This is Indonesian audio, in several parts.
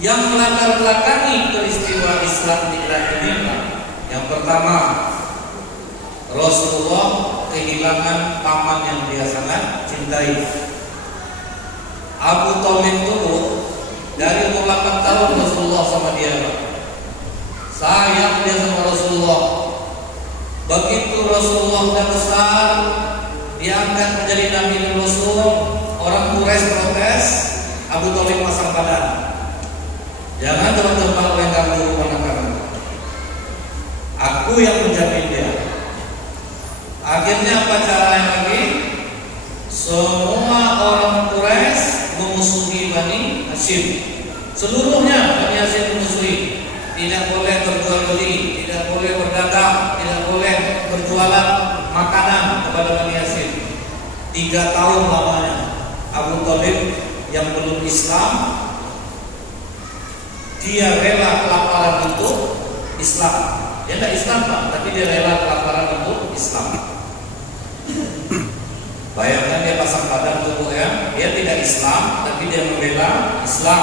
Yang melatar belakangi peristiwa Isra Mi'raj ini, yang pertama, Rasulullah kehilangan paman yang dia sangat cintai. Abu Thalib turun dari umur 8 tahun Rasulullah sama dia. Sayang dia sama Rasulullah. Begitu Rasulullah sudah besar, diangkat menjadi Nabi dan Rasul, orang Quraisy protes, Abu Thalib pasang badan. Jangan teman-teman oleh kamu ponakan. Aku yang menjamin dia. Akhirnya apa caranya lagi? Semua orang Quraisy memusuhi Bani Hashim. Seluruhnya Bani Hashim memusuhi. Tidak boleh berjual beli, tidak boleh berdagang, tidak boleh berjualan makanan kepada Bani Hashim. 3 tahun lamanya Abu Thalib yang belum Islam, dia rela kelaparan untuk Islam. Dia tidak Islam Pak, tapi dia rela kelaparan untuk Islam. Bayangkan dia pasang badan tubuhnya, dia tidak Islam, tapi dia membela Islam.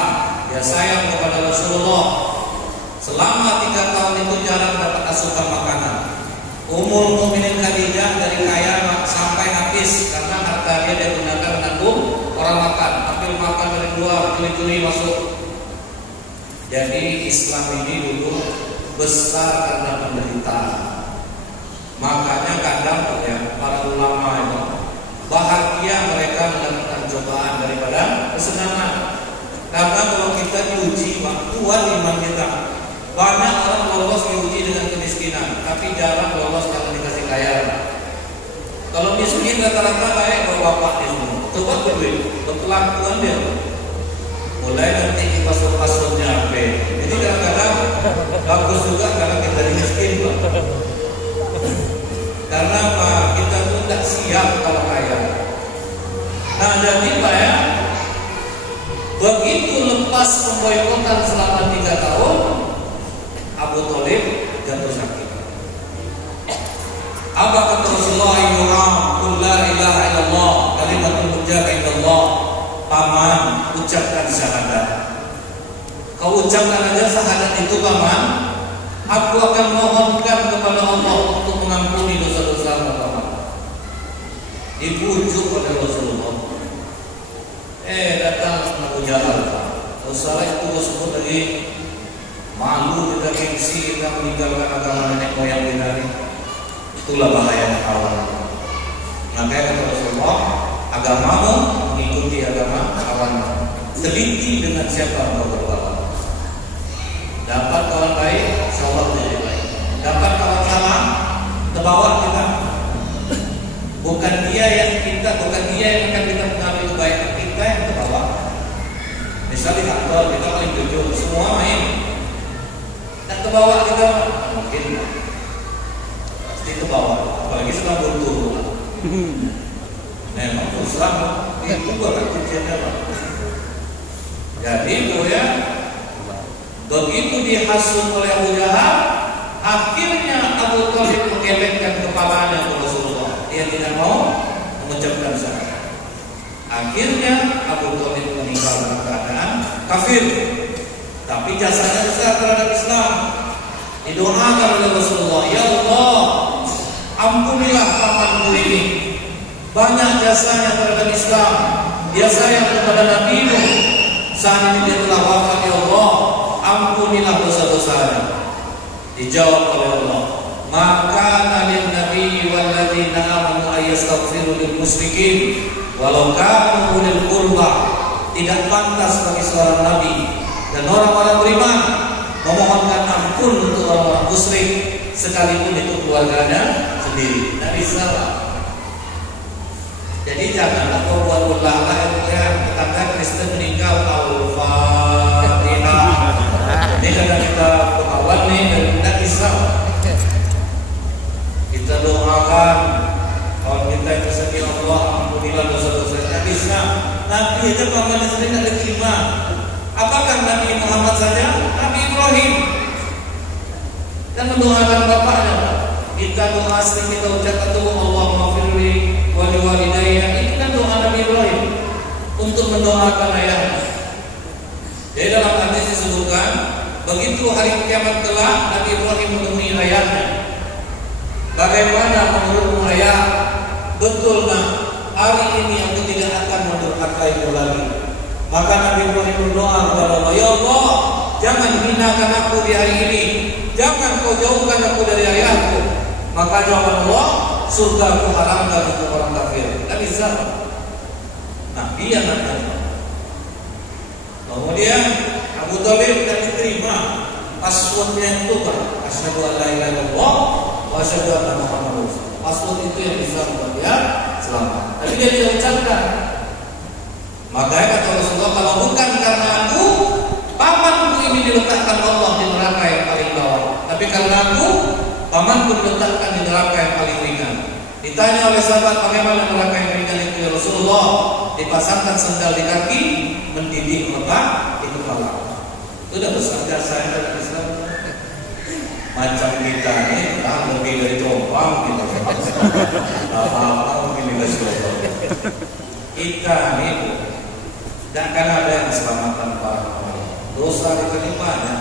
Dia sayang kepada Rasulullah. Selama 3 tahun itu jarang dapat asupan makanan. Ummul Mukminin Khadijah dari kaya sampai habis karena harta dia gunakan menanggung orang makan, ambil makan dari luar, curi-curi masuk. Jadi Islam ini dulu besar karena penderitaan. Makanya kadang ya, para ulama itu bahagia mereka mendapatkan cobaan daripada kesenangan. Karena kalau kita diuji, kuat iman kita. Banyak orang lolos diuji dengan kemiskinan, tapi jarang lolos kalau dikasih kaya. Kalau miskin rata-rata kayak bapak di semua. Coba berduit, berkelakuan dia. Mulai nanti password-passwordnya apa. Jadi kadang-kadang bagus juga karena kita miskin Pak. Karena apa? Kita tuh tidak siap kalau kaya. Nah jadi Pak ya, begitu lepas pemboikotan selama 3 tahun, Abu Thalib jatuh sakit. Apa kata Rasulullah? Yuram qul la ilaha illallah kalimatun hujjah indallah. Paman, ucapkan syahadat. Kau ucapkan aja syahadat itu paman, aku akan mohonkan kepada Allah untuk mengampuni dosa-dosa paman. Dibujuk oleh Rasulullah. Datang Abu Jahal. Rasulullah itu tersebut lagi malu, kita gengsi, kita meninggalkan agama nenek moyang kita ini. Itulah bahaya awal. Makanya kata Rasulullah, agamamu mengikuti agama kawanmu. Teliti dengan siapa engkau berkawan. Dapat kawan baik, insyaallah jadi baik. Dapat kawan salah, terbawa kita. Bukan dia yang akan kita mengambil kebaikan, kita yang terbawa. Misalnya kantor kita paling jujur, semua main. Dan terbawa kita mungkin pasti terbawa, apalagi setelah buntu. Memang Islam itu bukan kuncinya Pak. Jadi ya, begitu dihasut oleh Abu Jahal, akhirnya Abu Thalib mengelengkan kepalanya ke Rasulullah. Dia tidak mau mengucapkan syahadat. Akhirnya Abu Thalib meninggal dalam keadaan kafir. Tapi jasanya besar terhadap Islam. Didoakan oleh Rasulullah, ya Allah, ampunilah pamanku ini. Banyak jasanya terhadap Islam. Dia sayang kepada Nabi-Mu. Saat ini dia telah wafat, ya Allah, ampunilah dosa-dosanya. Dijawab oleh Allah, maka lin nabi wal ladzina amanu ayastaghfiru lil musyrikin walau kanu ulil qurba. Tidak pantas bagi seorang nabi dan orang-orang beriman memohonkan ampun untuk orang-orang musyrik sekalipun itu keluarganya sendiri. Tidak bisa. Jadi janganlah kau buat ulah yang tetangga Kristen meninggal Al-Fatihah. Ini kadang kita pengawal nih dan tidak bisa. Kita doakan kalau kita itu sedih Allah ampunilah dosa-dosa. Tidak bisa. Nabi aja pamannya sendiri tidak diterima. Apakah Nabi Muhammad saja? Nabi Ibrahim dan mendoakan bapaknya. Kita doa sering kita ucapkan tuh Allahumma firli wa liwalidayya. Itu kan doa Nabi Ibrahim untuk mendoakan ayahnya. Jadi dalam hadis disebut disebutkan begitu hari kiamat kelak Nabi Ibrahim menemui ayahnya. Bagaimana menurutmu ayah? Betul nak, hari ini aku tidak akan mendurhakaimu lagi. Maka Nabi Ibrahim berdoa kepada Allah, ya Allah, jangan hinakan aku di hari ini, jangan kau jauhkan aku dari ayahku. Maka jawab Allah, surga aku haramkan untuk orang kafir. Tak bisa. Nabi yang nanti. Kemudian Abu Thalib tidak diterima passwordnya itu kan, asyhadu an la ilaha illallah wa asyhadu anna Muhammadar Rasulullah. Password itu yang bisa membuat dia selamat. Tapi dia tidak ucapkan. Makanya kata Rasulullah, kalau bukan karena aku, pamanku ini diletakkan Allah di neraka yang paling bawah. Tapi karena aku, pamanku diletakkan di neraka yang paling ringan. Ditanya oleh sahabat, bagaimana neraka yang ringan itu ya Rasulullah? Dipasangkan sendal di kaki, mendidih letak di kepala. Itu udah besar jasa dalam Islam. Macam kita ini lebih dari terompang kita. Apa-apa mungkin tidak sesuatu. Kita ini tidak akan ada yang selamatkan para dosa diterimanya.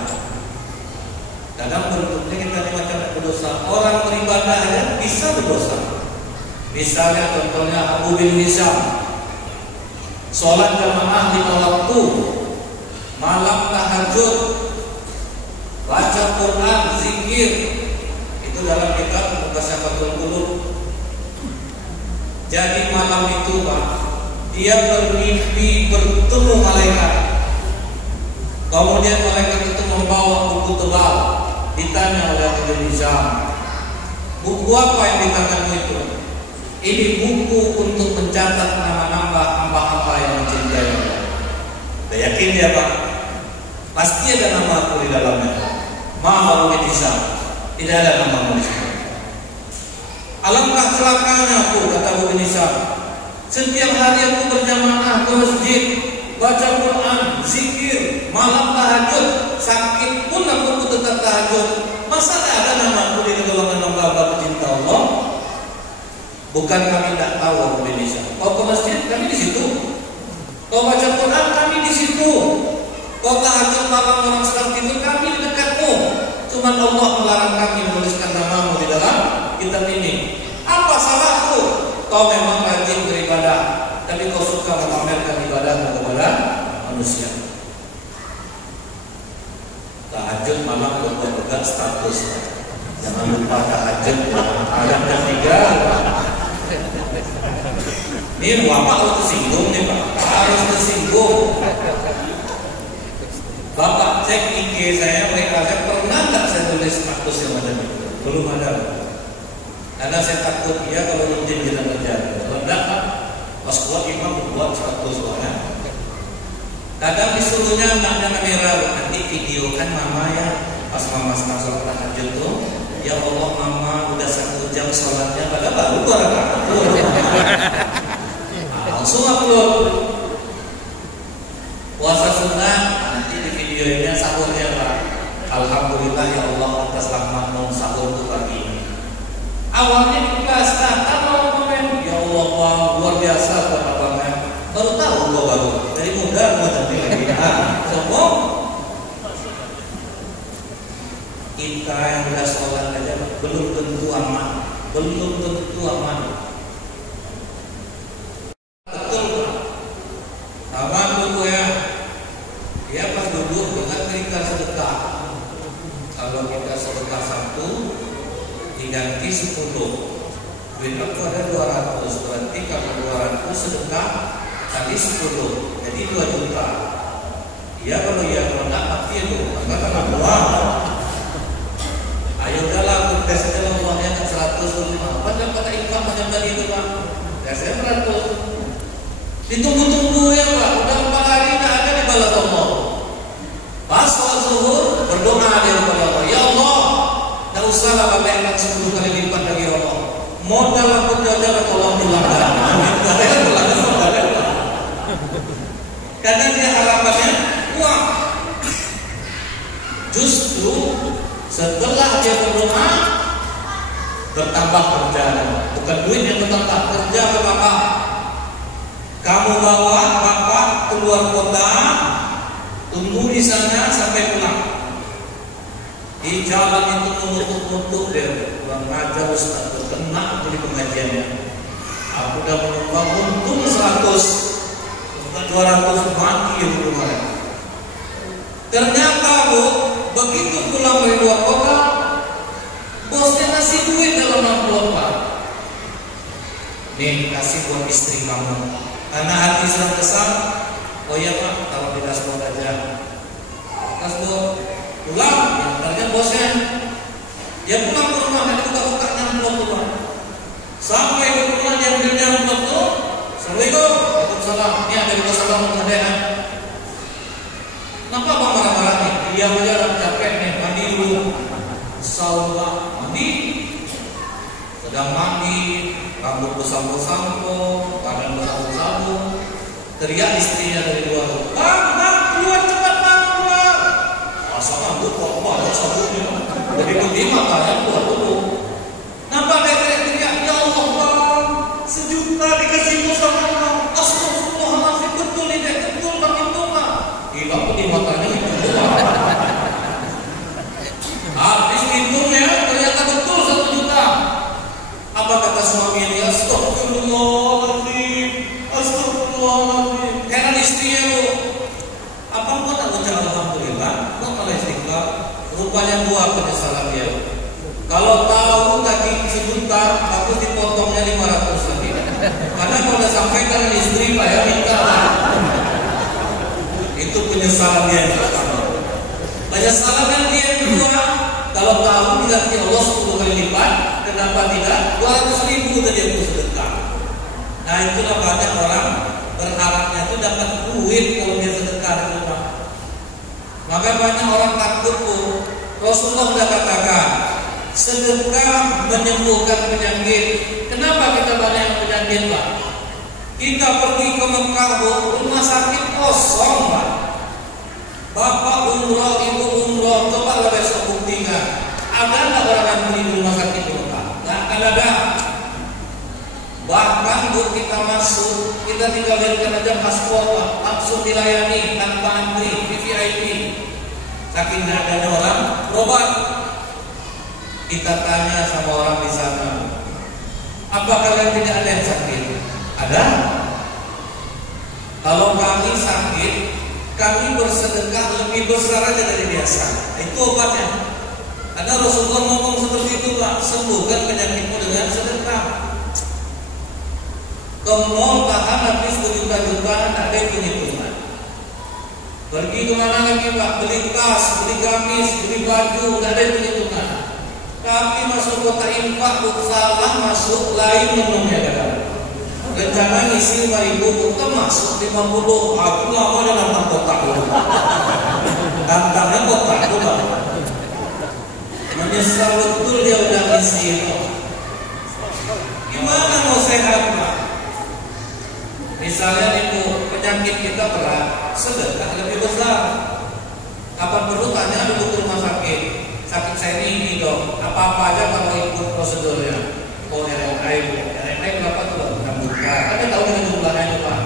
Dalam bentuknya kita ini macam berdosa. Orang beribadah aja bisa berdosa. Misalnya contohnya Abu bin Hisham, sholat jamaah 5 waktu, malam tahajud, baca Quran, zikir. Itu dalam kitab Mutasyafatul Qulub. Jadi malam itu Pak, dia bermimpi bertemu malaikat. Kemudian malaikat itu membawa buku tebal. Ditanya oleh Abu bin Hisham, buku apa yang di tanganmu itu? Ini buku untuk mencatat nama-nama hamba-hamba yang mencintai Allah. Saya yakin ya Pak, pasti ada nama aku di dalamnya. Maaf Abu bin Hisham, tidak ada nama aku. Alangkah celakanya aku, kata Abu bin Hisham. Setiap hari aku berjamaah ke masjid, baca Quran, zikir, malam tahajud, sakit pun aku tetap tahajud. Masa ada nama aku di golongan hamba pecinta Allah? Bukan kami tidak tahu Abu bin Hisham. Kau ke masjid, kami di situ. Kau baca Quran, kami di situ. Kau tahajud malam orang sedang tidur, kami di dekatmu. Cuma Allah melarang kami menuliskan namamu di dalam kitab ini. Apa salahku? Kau memang rajin beribadah, tapi kau suka memamerkan ibadahmu kepada manusia. Tahajud malam berpegang status. Jangan lupa tahajud. Ayat ketiga. Ini Bapak harus tersinggung nih Pak, harus tersinggung. Bapak cek IG saya, mereka saya pernah nggak saya tulis status yang ada itu? Belum ada. Karena saya takut ya kalau izin tidak terjadi. Kalau enggak Pak, pas kuat imam buat status soalnya. Kadang disuruhnya anaknya kamera, nanti videokan mama ya. Pas mama sedang sholat tahajud tuh, ya Allah mama udah 1 jam sholatnya, padahal baru 2 rakaat. Langsung upload. Puasa sunnah nanti di videonya sahurnya Pak. Alhamdulillah ya Allah atas rahmatmu sahur tuh pagi ini. Awalnya ikhlas, kalau komen ya Allah Pak luar biasa Pak abangnya. Baru tahu gua baru dari muda gua jadi lagi. Sombong. Kita yang udah sholat aja belum tentu aman, belum tentu aman. Kalau kita sedekah 1 diganti 10, duit aku ada 200, berarti kalau 200 sedekah kali 10, jadi 2 juta. Ya kalau enggak pasti itu, enggak karena uang. Ayo udahlah aku tes aja lah uangnya 100, apa yang kata income macam tadi itu Pak? Tesnya 100. Ditunggu-tunggu ya Pak, udah 4 hari enggak ada di balas Allah. Pas sholat zuhur berdoa dia kepada Allah, ya Allah, tak usahlah babaikan 10 kali lipat lagi ya Allah. Modal aku jajan tolong pulangkan. Karena dia harapannya uang. Justru setelah dia berdoa bertambah kerjaan, bukan duit yang bertambah, kerja ke bapak. Kamu bawa bapak keluar kota tunggu di sana sampai pulang. Di jalan itu menutup-nutup dia, kurang ajar Ustaz, kena aku di pengajiannya. Aku udah menumpang untung 100, 200 mati ya kemarin. Ternyata Bu, begitu pulang dari luar kota, bosnya ngasih duit dalam amplop Pak. Nih kasih buat istri kamu. Karena hati sedang kesal, oh iya Pak, taruh di dashboard aja. Dashboard pulang, ya ternyata bosnya. Dia pulang ke rumah dan buka-buka amplop tuh. Sampai ke rumah dia ambilnya amplop tuh. Assalamualaikum, waalaikumsalam. Ini ada di salam untuk Anda. Kenapa Bang marah-marah nih? Dia aja capek nih, mandi dulu. Salah mandi. Sedang mandi, rambut bersampo-sampo, badan bersampo-sampo. Teriak istrinya dari luar. Bang, keluar cepat Bang, keluar. Masa rambut kok banyak sabunnya. Begitu dia matanya keluar dulu. Nampak dia teriak-teriak, ya Allah Bang, 1 juta dikasih bos sama Bang. Astagfirullahaladzim, betul ini, betul Bang itu Bang. Hilang di matanya itu doang. Habis hitungnya ternyata betul 1 juta. Apa kata suaminya? Astagfirullahaladzim, astagfirullahaladzim. Heran istrinya Bu. Abang kok tak ucap alhamdulillah, kok malah istighfar? Rupanya dua penyesalan dia. Kalau tahu tadi 1 juta, harus dipotongnya 500 lagi. Karena kalau udah sampai kan istri Pak ya minta lah. Itu penyesalan dia yang pertama. Penyesalan yang dia yang kedua, kalau tahu diganti Allah 10 kali lipat, kenapa tidak 200.000 tadi aku sedekah. Nah itulah banyak orang berharapnya itu dapat duit kalau dia sedekah di rumah. Maka banyak orang takut Bu. Rasulullah sudah katakan sedekah menyembuhkan penyakit. Kenapa kita banyak penyakit Pak? Kita pergi ke Mekah Bu, rumah sakit kosong Pak. Bapak umroh, ibu umroh, coba besok buktikan. Ada nggak orang yang beli di rumah sakit Mekah? Nggak akan ada. Bahkan Bu kita masuk, kita tinggal lihatkan aja paspor Pak, langsung dilayani tanpa antri, VIP. Saking nggak ada orang berobat. Kita tanya sama orang di sana, apa kalian tidak ada yang sakit? Ada. Kalau kami sakit, kami bersedekah lebih besar aja dari biasa. Itu obatnya. Karena Rasulullah ngomong seperti itu Pak, sembuhkan penyakitmu dengan sedekah. Ke mall tahan habis berjuta-jutaan, tak ada hitung-hitungan. Pergi kemana lagi Pak? Beli tas, beli gamis, beli baju, tak ada hitung-hitungan. Kami masuk kota infak, salah masuk lain menunya kan. Rencana ngisi 5.000, kita masuk 50. Aku nggak mau dalam kotak dulu. Tantangnya kotak dulu. Menyesal betul dia udah ngisi. Gimana mau sehat Pak? Misalnya itu penyakit kita berat, sedekah lebih besar. Apa perlu tanya dulu ke rumah sakit? Sakit saya ini dok, apa-apa aja kalau ikut prosedurnya. Oh RMI berapa tuh Pak? 6 juta. Anda tahu dengan jumlahnya itu Pak?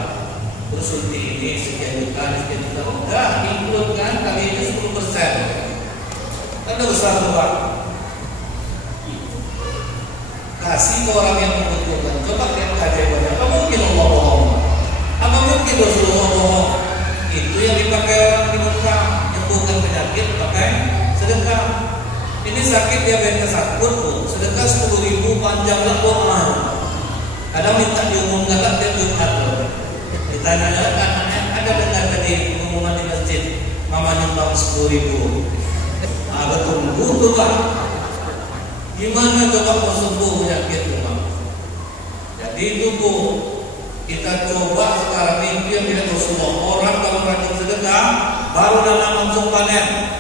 Terus suntik ini sekian juta, sekian juta. Enggak, include kan kali ini 10%. Anda besar tuh Pak. Kasih ke orang yang membutuhkan. Coba lihat keajaibannya. Apa mungkin Allah bohong? Apa mungkin Rasulullah bohong? Itu yang dipakai orang di Mekah, menyembuhkan penyakit pakai sedekah. Ini sakit diabetes akut Bu, sedekah 10.000 panjanglah doa. Kadang minta diumumkan tak dia Jumat loh. Ditanya anaknya, ada dengar tadi pengumuman di masjid, mama nyumbang 10.000. Betul butuh Pak. Gimana coba mau sembuh penyakit itu Pak? Jadi itu Bu, kita coba sekarang ini yang tidak Rasulullah. Orang kalau rajin sedekah baru dalam langsung panen.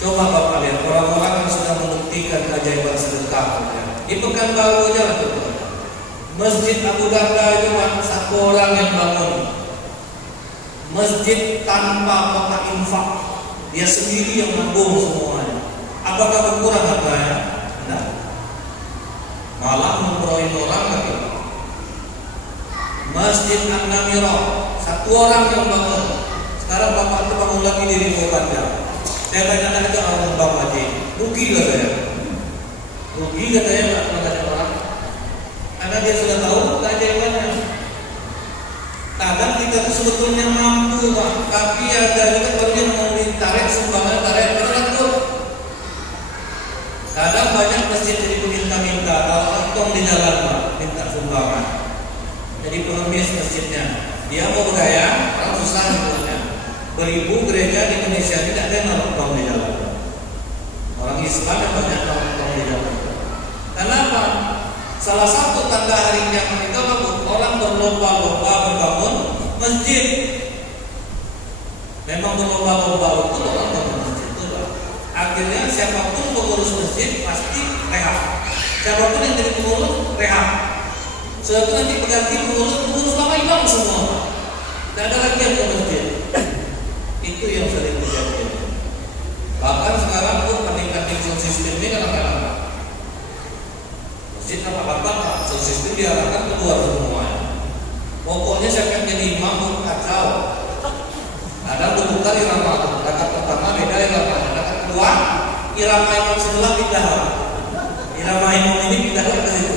Coba Bapak lihat orang-orang yang sudah membuktikan keajaiban sedekah. Di Pekanbaru aja lah tuh. Masjid Abu Darda itu Pak, 1 orang yang bangun masjid tanpa kotak infak. Dia sendiri yang nanggung semuanya. Apakah berkurang harganya? Tidak. Malah memperoin orang lagi. Masjid An-Namirah, 1 orang yang bangun. Sekarang Bapak itu bangun lagi di Rimau Panjang. Saya tanyakan ke orang Bang Haji, rugi katanya. Rugi katanya nggak pernah ada orang, karena dia sudah tahu keajaibannya. Kadang kita tuh sebetulnya mampu Pak, tapi ada juga kalau dia mau ditarik sumbangan tarik takut. Kadang banyak masjid jadi minta-minta, kalau entong di jalan Pak, minta sumbangan. Jadi pengemis masjidnya, dia mau bergaya, orang susah sebetulnya. Beribu gereja di Indonesia tidak ada nongkrong di jalan. Orang Islam yang banyak nongkrong di jalan. Kenapa? Salah satu tanda hari kiamat itu orang berlomba-lomba membangun masjid. Memang berlomba-lomba itu orang bangun masjid itu. Akhirnya siapapun pengurus masjid pasti rehab. Siapapun yang jadi pengurus rehab. Setelah nanti berganti pengurus lama hilang semua. Tidak ada lagi yang ke masjid. Itu yang sering terjadi. Bahkan sekarang pun peningkatan sound system ini kadang-kadang masjid apa sound system diarahkan keluar semua. Pokoknya siapa yang jadi imam pun kacau. Kadang berputar irama, rakaat pertama beda irama, rakaat kedua irama imam sebelah pindah. Irama imam ini pindah ke situ.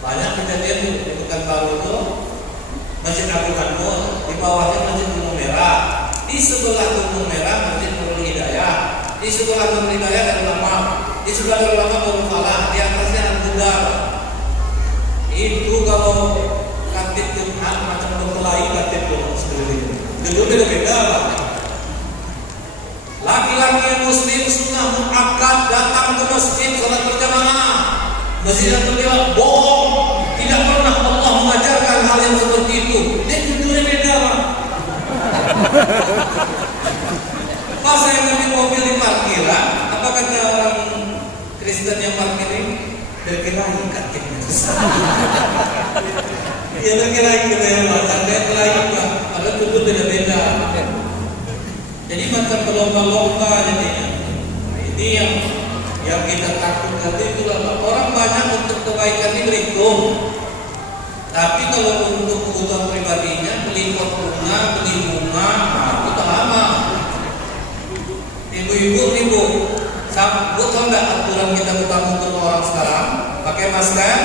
Banyak kejadian di Pekanbaru itu. Masjid Abu Hanbal, di bawahnya Masjid Gunung Merah, di sebelah Gunung Merah Masjid Nurul Hidayah, di sebelah Nurul Hidayah Darul Lama, di sebelah Darul Lama Darul Falah, di atasnya Al-Budar. Itu kalau khatib Jumat macam berkelahi khatib Jumat sekeliling. Dulu beda-beda Pak. Laki-laki yang Muslim sunnah muakkad datang ke masjid salat berjamaah. Masjid Al-Budar bohong. Tidak pernah Allah mengajarkan hal yang seperti itu. Dia judulnya beda Pak. Pas saya ngambil mobil di parkiran, apa kata orang Kristen yang parkirin? Berkelahi katanya. Ya berkelahi kita yang macam berkelahi Pak. Ada judul beda-beda. Jadi macam berlomba-lomba jadinya. Nah, ini yang kita takutkan itu lah. Orang banyak untuk kebaikan ini berhitung. Tapi kalau untuk kebutuhan pribadinya beli pot bunga, beli bunga, itu lama. Ibu-ibu, sambut tahu nggak aturan kita bertamu ke orang sekarang? Pakai masker,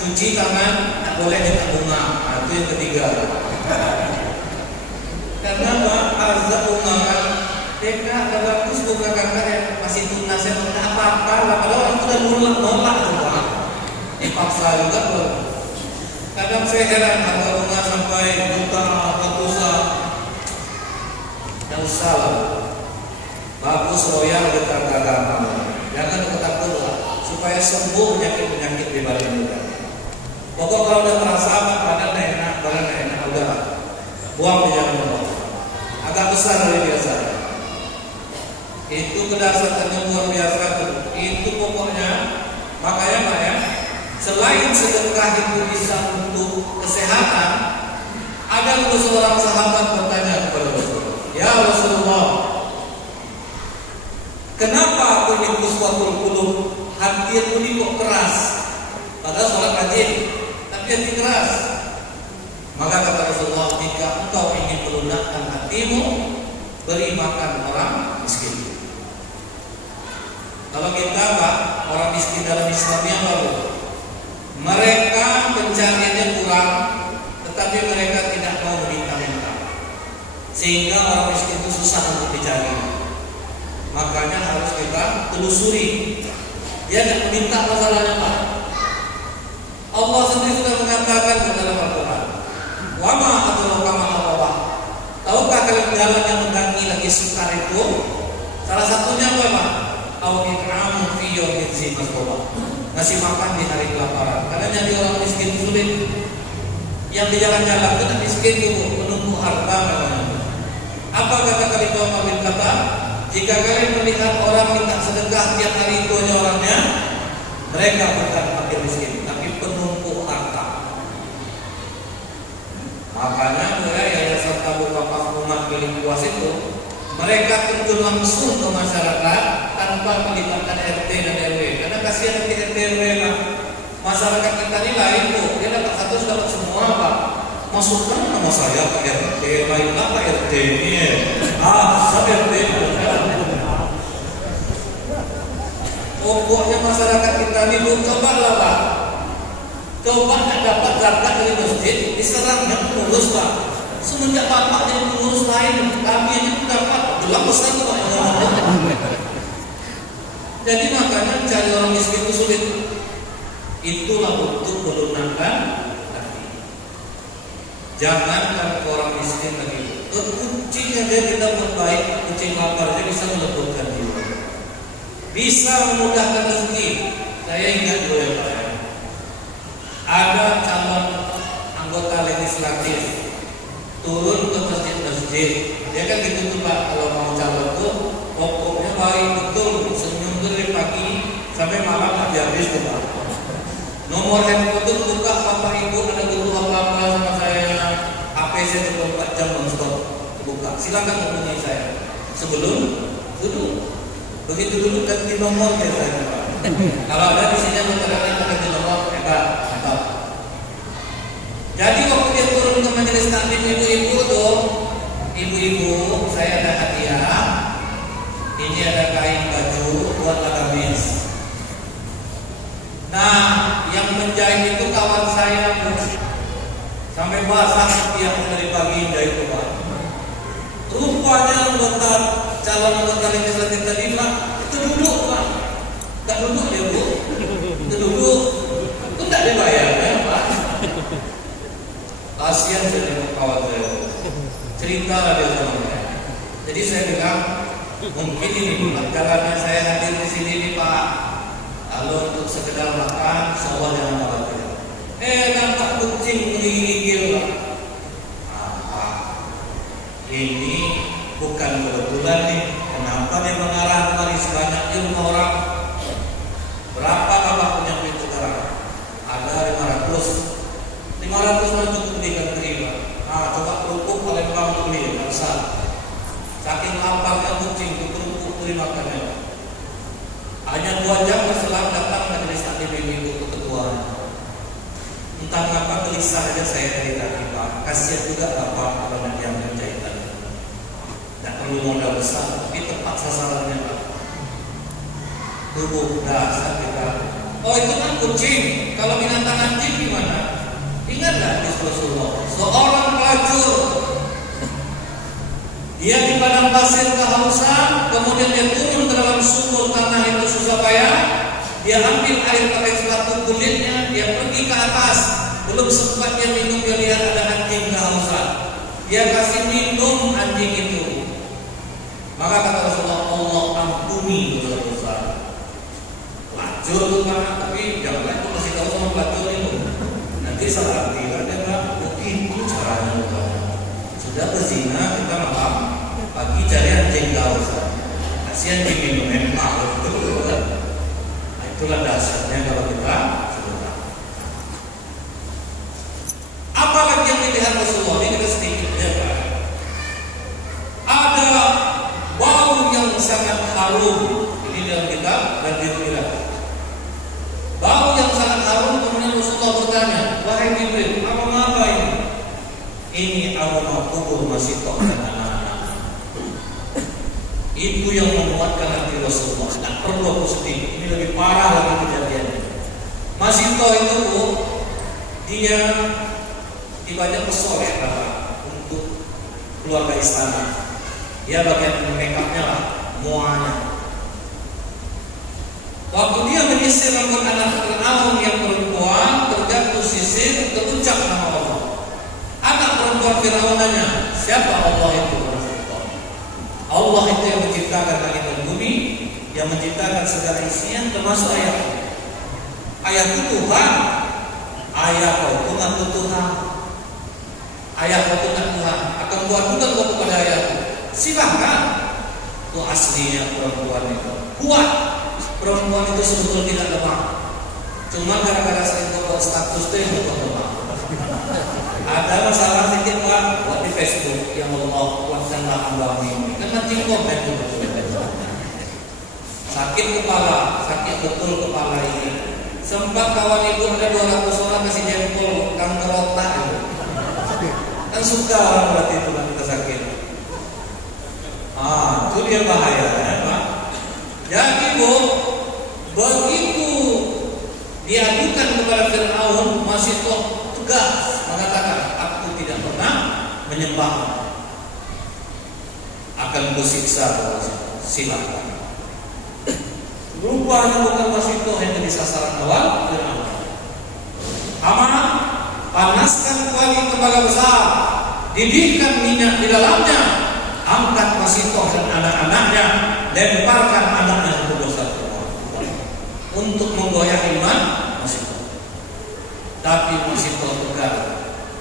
cuci tangan, tak boleh minta bunga. Nah, itu yang ketiga. Karena azab bunga kan, mereka ada bagus bunga kakak yang masih tunas yang tidak apa-apa. Padahal orang sudah nolak bunga, dipaksa juga loh. Kadang saya heran harga bunga sampai juta, ratusan. Tidak usah lah. Bagus royal dekat agama. Jangan takut lah. Supaya sembuh penyakit-penyakit di badan kita. Pokok kalau udah terasa badan enak, udah buang di jalan Allah. Agak besar dari biasa. Itu kedasarannya luar biasa. Itu pokoknya. Makanya Pak ya. Selain sedekah itu bisa untuk kesehatan, ada seorang sahabat bertanya kepada Rasulullah, ya Rasulullah, kenapa aku ini kuswatul qulub, hati aku ini kok keras? Padahal sholat rajin, tapi hati keras. Maka kata Rasulullah, jika engkau ingin melunakkan hatimu, beri makan orang miskin. Kalau kita Pak, orang miskin dalam Islamnya baru. Mereka pencariannya kurang, tetapi mereka tidak mau meminta-minta, sehingga orang miskin itu susah untuk dicari. Makanya harus kita telusuri. Dia tidak meminta masalahnya Pak. Allah sendiri sudah mengatakan di dalam Al-Quran, "Wama adraka ma Allah." Tahukah kalian jalan yang mendaki lagi sukar itu? Salah satunya apa Pak? Au-it'amu fi yawmin dzi masghaba. Ngasih makan di hari kelaparan. Karena jadi orang miskin sulit. Yang di jalan-jalan itu miskin itu menunggu harta namanya. Apa kata Khalifah bin kata? Jika kalian melihat orang minta sedekah tiap hari itu aja orangnya, mereka bukan fakir miskin, tapi penumpu harta. Makanya yayasan tabung wakaf umat milik puas itu mereka terjun langsung ke masyarakat tanpa melibatkan RT dan RW. Karena kasihan RT RW lah. Masyarakat kita ini lain tuh, dia dapat satu sudah dapat semua Pak. masukkan nama saya ke RT, baiklah Pak RT ini. Saya RT. Pokoknya masyarakat kita ini cobalah Pak. Coba nak dapat zakat dari masjid, diserangnya pengurus Pak. Semenjak Bapak jadi pengurus lain, kami ini pun dapat. Jelas besar Pak. Jadi makanya cari orang miskin itu sulit. Itulah bentuk melunakkan hati. Jangan ke orang miskin lagi. Kucing aja kita buat baik, kucing lapar aja bisa melebutkan jiwa, bisa memudahkan rezeki. Saya ingat dulu ya Pak, ada calon anggota legislatif turun ke masjid. Dia kan gitu tuh Pak, kalau mau calon tuh pokoknya baik betul, senyum dari pagi sampai malam habis tuh Pak. Nomor handphone tuh buka Bapak Ibu ada butuh apa-apa sama saya, HP saya 24 jam non-stop buka. Silakan hubungi saya. Sebelum dulu, begitu dulu ganti nomor ya saya Pak. Kalau ada di sini masyarakat ganti nomor, mantap. Jadi waktu dia turun ke majelis taklim ibu-ibu tuh, ibu-ibu, saya ada hadiah. Ini ada kain baju buat agamis. Nah, yang menjahit itu kawan saya Bu. Sampai basah yang dari pagi dari Pak. Rupanya anggota calon anggota legislatif tadi Pak, itu duduk Pak. Enggak duduk ya Bu. Itu duduk. Itu enggak dibayar ya Pak. Kasihan saya kawan saya. Cerita dia sama saya. Jadi saya bilang, mungkin ini jalannya saya hadir di sini nih Pak. Kalau untuk sekedar makan, insya-Allah jangan khawatir. Nampak kucing menggigil Pak. Ini bukan kebetulan nih. Kenapa dia mengarah kemari sebanyaknya rumah orang? Berapa Bapak punya duit sekarang? Ada 500. 500 mah cukup terima. Coba kerupuk Palembang beli, nggak usah. Saking laparnya kucing, kerupuk beli makannya. Hanya 2 jam berselang datang majelis taklim ibu ke ketua. Entah kenapa gelisah aja saya dari tadi Pak. Kasihan juga Bapak kalau nanti yang jahitan. Tidak perlu modal besar, tapi tepat sasarannya Pak. Tubuh dasar kita. Oh itu kan kucing. Kalau binatang anjing gimana? Ingatlah di Rasulullah. Seorang pelacur, dia di padang pasir kehausan, kemudian dia turun ke dalam sumur tanah itu susah payah. Dia ambil air pakai sepatu kulitnya, dia pergi ke atas. Belum sempat dia minum, dia lihat ada anjing kehausan. Dia kasih minum anjing itu. Maka kata Rasulullah, Allah ampuni dosa-dosa. Pelacur itu mana? Tapi jangan itu kasih tahu sama pelacur itu. Nanti salah arti ada nggak? Begitu caranya Pak. Sudah berzina kita malam pagi cari anjing kehausan. Kasih anjing minum enak betul. Nah, itulah dasarnya kalau kita sudah. Apalagi yang dilihat Rasulullah ini kita sedikit ya Pak. Ada bau yang sangat harum. Ini dalam kitab dan diriwayat. Bau yang sangat harum, kemudian Rasulullah bertanya, wahai Jibril, apa ini? Ini aroma kubur Masitoh dan anak-anak. Itu yang menguatkan hati Rasulullah. Tak perlu aku sedih. Ini lebih parah lagi kejadiannya. Masitoh itu dia ibadahnya pesoleh untuk keluarga istana. Dia bagian makeupnya lah, muanya. Waktu dia menyisir rambut anak Fir'aun yang perempuan, terjatuh sisir, terucap nama Allah. Anak perempuan Fir'aun nanya, siapa Allah itu? Allah itu yang menciptakan langit dan bumi, yang menciptakan segala isinya, termasuk ayat. Ayat itu Tuhan. Ayat kau ngaku Tuhan. Ayat kau Tuhan Tuhan. Akan buat bukan kau kepada ayat. Silahkan. Itu aslinya perempuan itu. Kuat. Perempuan itu sebetulnya tidak lemah. Cuma gara-gara sering buat status itu yang buat lemah. Ada masalah sedikit Pak buat di Facebook yang Allah kuatkanlah hamba ini. Kan nanti komen itu. Sakit kepala, sakit betul kepala ini. Sempat kawan ibu ada 200 orang kasih jempol kanker otak itu. Kan suka orang berarti itu kan kita sakit. Itu dia bahaya ya Pak. Jadi Bu, begitu diadukan kepada Fir'aun, masih tegas mengatakan, aku tidak pernah menyembah, akan kusiksa. Silakan. Rupanya bukan Wasito yang jadi sasaran awal Fir'aun. Haman panaskan kuali tembaga besar, didihkan minyak di dalamnya, angkat Wasito dan anak-anaknya, lemparkan anaknya ke satu untuk menggoyah iman Wasito. Tapi Wasito tegar.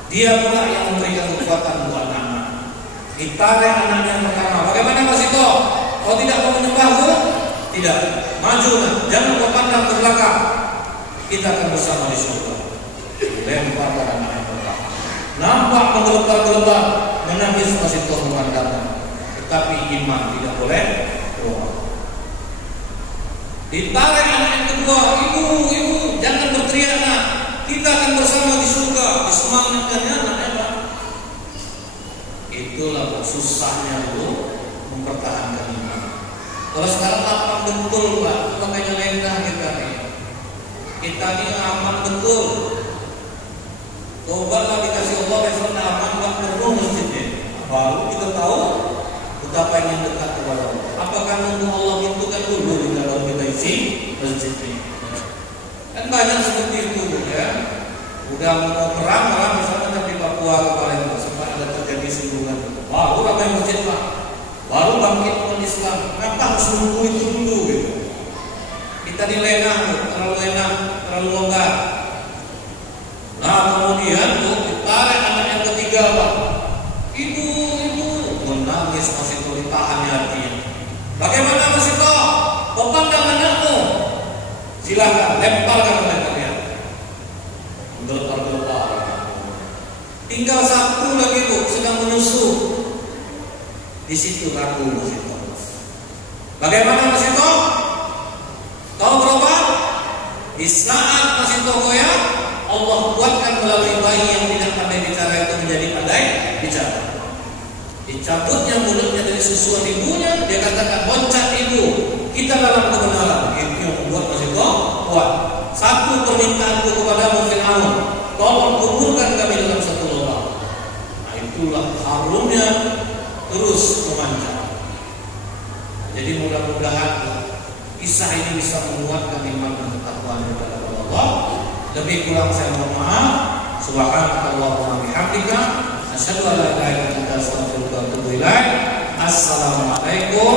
Dia pula yang memberikan kekuatan buat anak. Ditarik anaknya pertama. Bagaimana Wasito? Kau tidak mau menyembahku? Tidak. Majulah, jangan kau pandang ke belakang. Kita akan bersama di surga. Lemparkan anaknya pertama. Nampak menggelepar-gelepar, menangis Wasito memandangnya. Tetapi iman tidak boleh keluar. Ditarik anak yang kedua, ibu, jangan berteriak nak. Kita akan bersama di surga. Disemangatkannya anaknya Pak. Itulah susahnya dulu mempertahankan iman. Kalau sekarang lapang betul Pak, makanya lengah kita nih. Kita ini aman betul. Cobalah dikasih Allah levelnya aman, Pak, penuh masjidnya. Baru kita tahu betapa ingin dekat kepada Allah. Apakah nunggu Allah itu kan dulu di dalam kita isi masjid ini? Kan banyak seperti itu ya. Udah mau perang malah misalnya di Papua kemarin sempat ada terjadi singgungan. Baru ramai masjid Pak. Baru bangkit umat Islam. Kenapa harus nunggu itu dulu gitu? Kita dilengah, terlalu longgar. Nah kemudian tuh ditarik anak yang ketiga Pak. Ibu menangis masih itu ditahan hatinya. Bagaimana masih kau? Kau pandang anakmu? Silahkan lemparkan oleh kalian. Gelepar-gelepar. Tinggal satu lagi Bu, sedang menyusup. Di situ ragu masih kau. Bagaimana masih kau? Kau berubah? Di saat masih kau goyah, Allah buatkan melalui bayi yang tidak pandai bicara itu menjadi pandai bicara. Dicabutnya mulutnya dari susuan ibunya, dia katakan loncat ibu, kita dalam kebenaran. Itu yang membuat masih kuat. Satu permintaanku kepadamu Fir'aun, tolong kuburkan kami dalam satu lubang. Nah itulah harumnya terus memanjang. Jadi mudah-mudahan kisah ini bisa menguatkan iman dan ketakwaan kepada Allah. Lebih kurang saya mohon maaf. Subhanakallahumma bihamdika asyhadu an la ilaha illa anta astaghfiruka wa atubu ilaik. Assalamualaikum